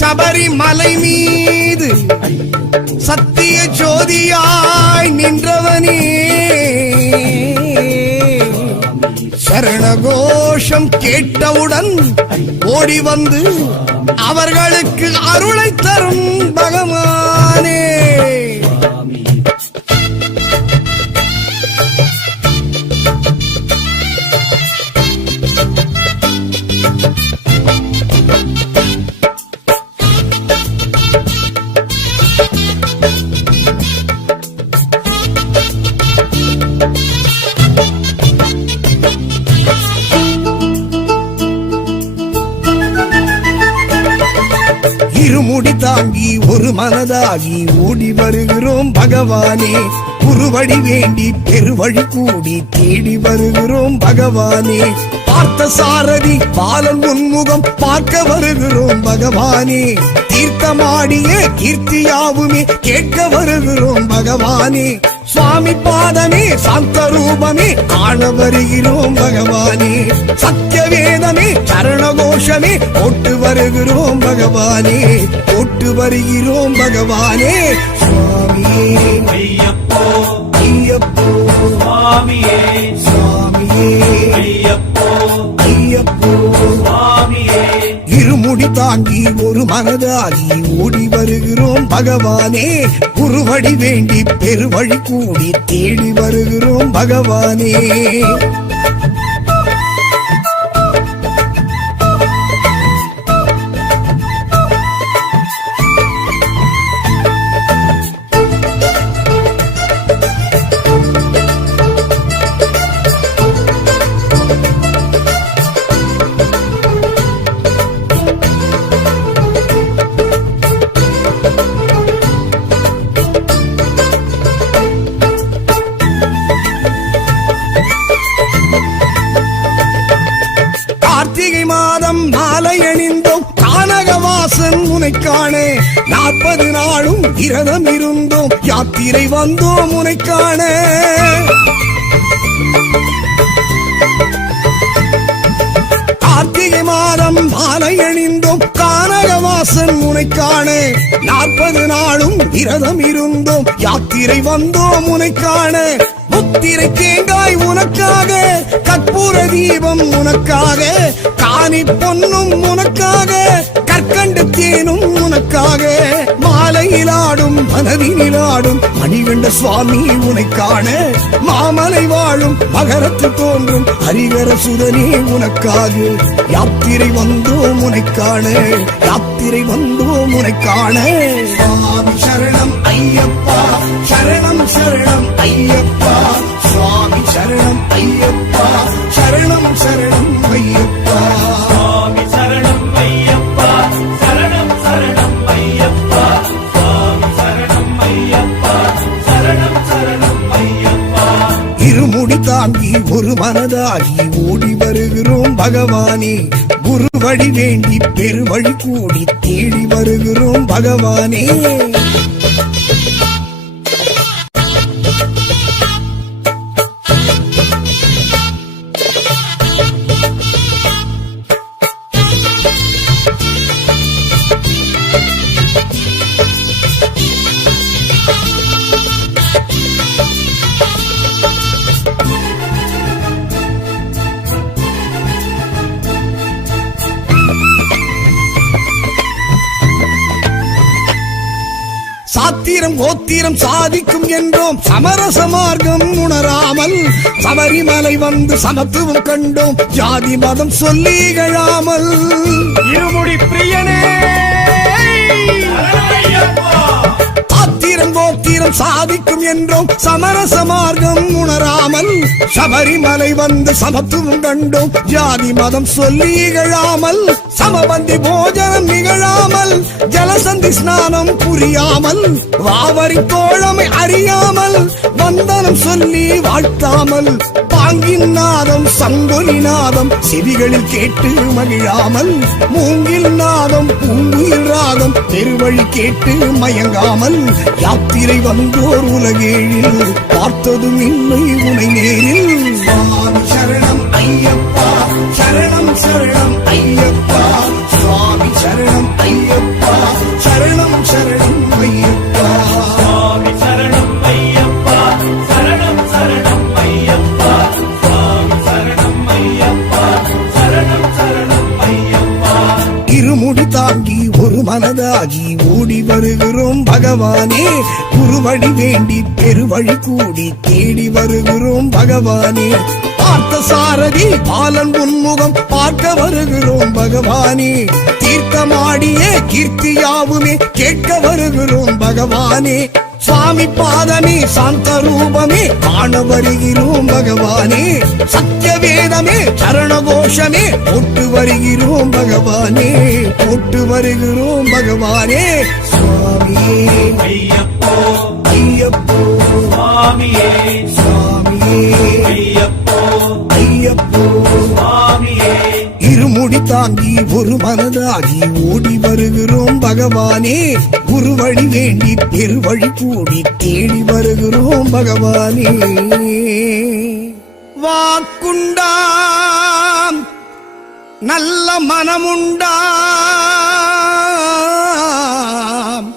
சபரிமலை மீது சத்திய ஜோதியாய் நின்றவனே. சரணகோஷம் கேட்டவுடன் ஓடி வந்து அவர்களுக்கு அருளை தரும் பகவானே. ஆகி ஓடி வருகிறோம் பகவானே. குருவழி வேண்டி பெருவழி கூடி தேடி வருகிறோம் பகவானே. பார்த்த சாரதி பாலன் உன்முகம் பார்க்க வருகிறோம் பகவானே. தீர்த்தமாடிய கீர்த்தியாவுமே கேட்க வருகிறோம் பகவானே. சுவாமி பாதமே சாந்த ரூபமே காண வருகிறோம் பகவானே. சத்தியவேதமே சரணகோஷமே போட்டு வருகிறோம் பகவானே போட்டு வருகிறோம் பகவானே. சுவாமியே ஐயப்போ ஐயப்போ சுவாமியே சுவாமியே ஐயப்போ ஐயப்போ. சுவாமியே. இருமுடி தாங்கி ஒரு மனதாகி ஓடி வருகிறோம் பகவானே. குருவடி வேண்டி பெருவழி கூடி தேடி வருகிறோம் பகவானே. உனை காண நாற்பது நாளும் விரதம் இருந்தோம். யாத்திரை வந்தோம் உனை காண கார்த்திகை மாதம் மாலை அணிந்தோம். கானகவாசன் உனை காண நாற்பது நாளும் விரதம் இருந்தோம். யாத்திரை வந்தோம் உனை காண முத்திரை தேங்காய் உனக்காக. கற்பூர தீபம் உனக்காக. காணி பொன்னும் உனக்காக. கண்டு தேனும் உனக்காக மாலையிலாடும் மனதினிலாடும் மணிகண்ட சுவாமி உனை காண மாமலை வாழும் மகரத்து தோன்றும் ஹரிகர சுதனே உனக்காக யாத்திரை வந்தோம் உனை காண யாத்திரை வந்தோம் உனை காண சுவாமி சரணம் ஐயப்பா சரணம் சரணம் ஐயப்பா. சுவாமி சரணம் ஐயப்பா சரணம் சரணம் ஐயப்பா. தாங்கி ஒரு மனதாகி ஓடி வருகிறோம் பகவானே. குருவடி வேண்டி பெருவழி கூடி தேடி வருகிறோம் பகவானே. சாத்திரம் கோத்திரம் சாதிக்கும் என்றோம். சமரச மார்க்கம் உணராமல் சபரிமலை வந்து சமத்துவம் கண்டோம். ஜாதி மதம் சொல்லி இகழாமல் இருமுடி பிரியனே. ஆத்திரம் கோத்திரம் சாதிக்கும் என்றோம். சமரச மார்க்கம் உணராமல் சபரிமலை வந்து சமத்துவம் கண்டோம். ஜாதி மதம் சொல்லி இகழாமல் சமபந்தி போஜனம் நிகழாமல் ஜலசந்தி ஸ்நானம் புரியாமல் வாவரி தோழமை அறியாமல் வந்தனம் சொல்லி வாழ்த்தாமல் பாங்கின் நாதம் சங்கொலி நாதம் செவிகளில் கேட்டு மகிழாமல் மூங்கில் நாதம் பூங்குயில் ராதம் பெருவழி கேட்டு மயங்காமல் யாத்திரை வந்தோர் உலகேழில் பார்த்ததும் இல்லை உனை நேரில். சுவாமி சரணம் ஐயப்பா சரணம் சரணம் ஐயப்பா. சுவாமி சரணம் ஐயப்பா சரணம் சரணம் ஐயப்பா. மனதாகி ஓடி வருகிறோம் பகவானே. குருவழி வேண்டி பெருவழி கூடி தேடி வருகிறோம் பகவானே. பார்த்த சாரதி பாலன் உன்முகம் பார்க்க வருகிறோம் பகவானே. தீர்த்தமாடிய கீர்த்தியாவுமே கேட்க வருகிறோம் பகவானே. சுவாமி பாதமே சாந்த ரூபமே காண வருகிறோம் பகவானே. சத்திய வேதமே சரண கோஷமே போட்டு வருகிறோம் பகவானே போட்டு வருகிறோம் பகவானே. சுவாமியே ஐயப்போ ஐயப்போ சுவாமியே சுவாமியே ஐயப்போ ஐயப்போ. சுவாமியே. இருமுடி தாங்கி ஒரு மனதாகி ஓடி வருகிறோம் பகவானே. குருவழி வேண்டி பெருவழி கூடி தேடி வருகிறோம் பகவானே. வாக்குண்டாம் நல்ல மனமுண்டாம்.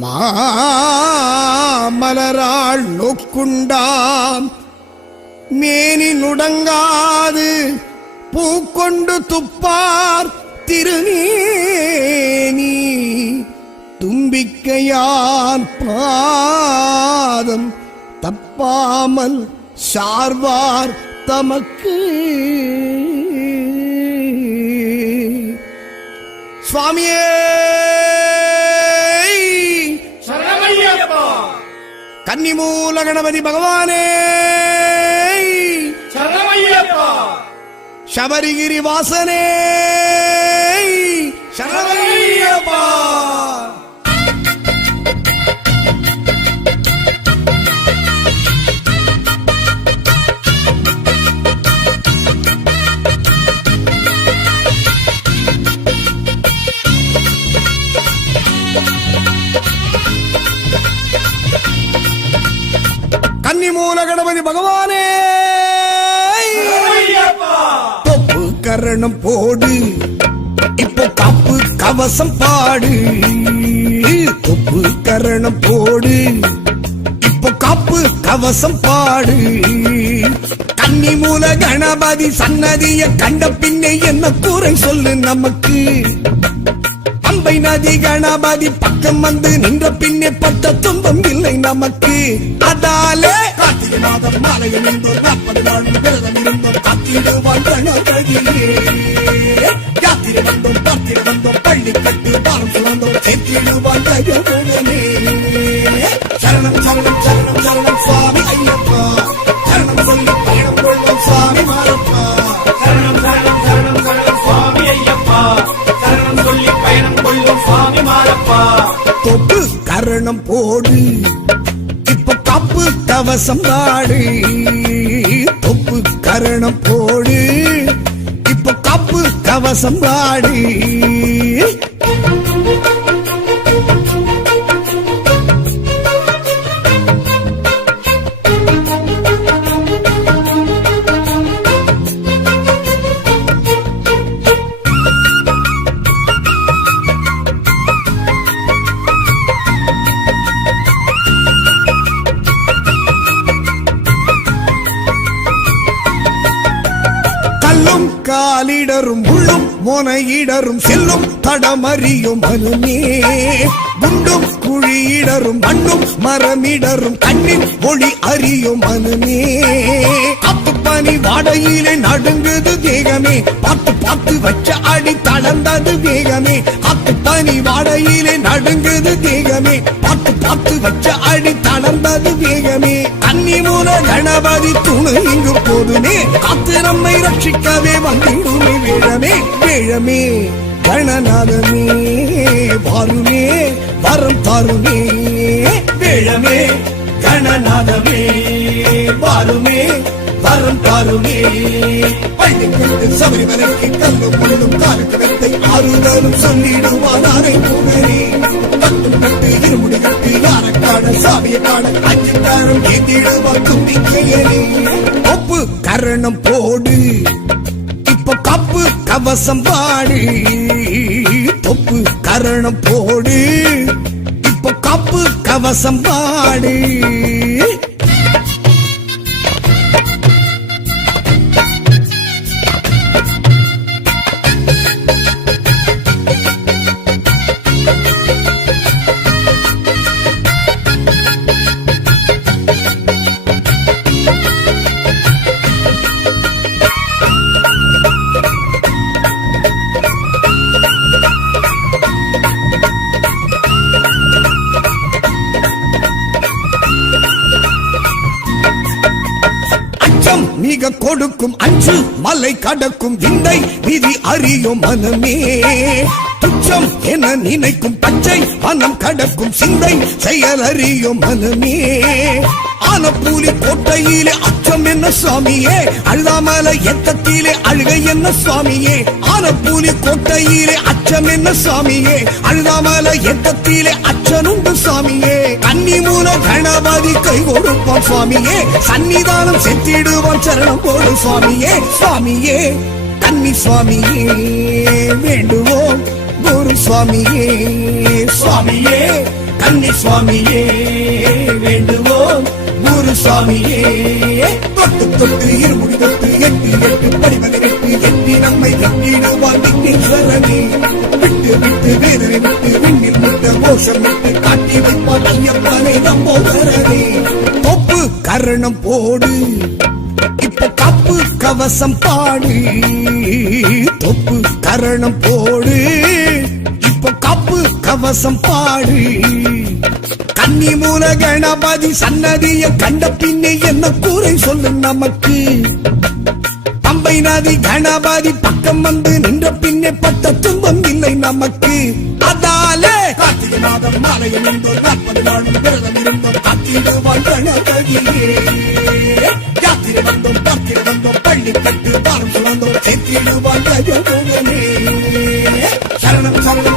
மாமலராள் நோக்குண்டாம். மேனி நுடங்காது. பூக்கொண்டு துப்பார் திருநேனி தும்பிக்கையான் பாதம் தப்பாமல் சார்வார் தமக்கு. சுவாமியே! கன்னிமூல கணபதி பகவானே! சபரிகிரி வாசனே. சரணமையப்பா கன்னிமூல கணபதி பகவானே ஐயப்பா தொப்பு கரணம் போடு. இப்போ கப்பு கவசம் பாடு. தொப்பு கரணம் போடு. இப்போ கப்பு கவசம் பாடு. கன்னி மூல கணபதி சன்னதிய கண்ட பின்னே என்ன கூரை சொல்லு நமக்கு. பம்பை நதி கணபதி பக்கம் வந்து நின்ற பின்னே பட்ட துன்பம் இல்லை நமக்கு. அதாலே கார்த்திகை மாதம் மாலையில் நின்றோர் நாற்பது நாளும் விரதம் இருந்தோம் காத்திடுவான் கணபதியே யாத்திரை வந்தோம் பார்த்திரை வந்தோம் பள்ளி கட்டி பாரம் சுரந்தோம் சேர்த்திடுவான் தகவலே கரணம் போடு. இப்ப கப்பு கவசம் நாடு தொப்பு கரணம் போடு. இப்ப கப்பு கவசம் நாடு கல்லும் காலிடரும் உள்ளும் மோனையிடரும் செல்லும் தடமறியும் வலுமே. குண்டும் குழியிடரும் மண்ணும் மரமிடரும் கண்ணின் ஒளி அறியும் மனுமே. அப்பு பனி வாடையிலே நடுங்குது தேகமே பார்த்து பார்த்து வச்ச அடி தளர்ந்தது வேகமே. அப்பு பனி வாடையிலே நடுங்குது தேகமே பார்த்து பார்த்து வச்ச அடி தளர்ந்தது வேகமே. கன்னி மூல கணபதி துணு இங்கு போதுமே. காத்து நம்மை ரட்சிக்கவே வந்திடுமே வேழமே வேழமே. கணநாதமே வாருமே வரம் தாருமே. வேழமே கணநாதமே வாருமே. வரம் தாருமே. பள்ளிக்கு சபரிமலைக்கு கல்லும் முள்ளும் காலுக்கு வெத்தை ஆறுதலும் சொல்லிடுவான் அரை கட்டும் கட்டு இருமுடி கட்டு யார காண சாமியை காண அஞ்சு காரம் தும்பி தும்பிக்கையனே ஒப்பு கரணம் போடு. இப்ப கப்பு கவசம் பாடு தொப்பு கரணம் போடு. இப்ப கப்பு கவசம் பாடு மிக கொடுக்கும் அஞ்சு மலை கடக்கும் விந்தை விதி அறியும் மனமே. துச்சம் என நினைக்கும் பச்சை மனம் கடக்கும் சிந்தை செயல் அறியும் மனமே. ஆனப்பூலி கோட்டையிலே அச்சம் என்ன சுவாமியே? அழுதாமல எத்தத்திலே அழுகை என்ன சுவாமியே? ஆனப்பூலி கொட்டையிலே அச்சம் என்ன சாமியே? அழுதாமல எட்டத்திலே அச்சனுண்டு சாமியே. கன்னி மூல கணபதி கை கொடுப்பான் சுவாமியே. சன்னிதானம் செத்திடுவான் சரணம் போடு சுவாமியே. சுவாமியே கன்னி சுவாமியே வேண்டுவோம். குரு சுவாமியே சுவாமியே கன்னி சுவாமியே வேண்டுவோம். குரு சுவாமியே தொட்டு தொட்டு இருமுடி தொட்டு எட்டு எட்டு படிவது எட்டு எட்டி நம்மை எட்டிடுவான் விண்ணீஸ்வரனே விட்டு விட்டு வேதனை விட்டு விண்ணில் முட்ட மோசம் விட்டு காட்டி வைப்பான் ஐயப்பனை நம்போதரனே தொப்பு கரணம் போடு. இப்ப கப்பு கவசம் பாடு. தொப்பு கரணம் போடு. இப்ப கப்பு கவசம் பாடு. கன்னி மூல கணபதி சன்னதிய கண்ட பின்னே என்ன கூரை சொல்லு நமக்கு? பம்பை நதி கணபதி பக்கம் வந்து நின்ற பின்னே பட்ட துன்பம் இல்லை நமக்கு. அதாலே கார்த்திகநாதம் மாதம் மாலையம் நாற்பது நாளும் விரதம் இருந்தோம் காத்திடுவான் கணபதியே யாத்திரை வந்தோம் பார்த்திரை வந்தோம் பள்ளி கட்டு பாரம் சுமந்தோம் சேர்த்திடுவான் கஜமுகனே சரணம் சரணம்.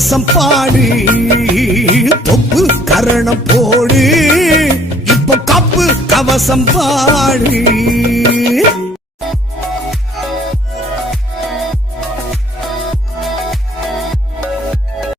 கவசம் பாடு தொப்பு கரணம் போடு இப்ப கப்பு கவசம் பாடு.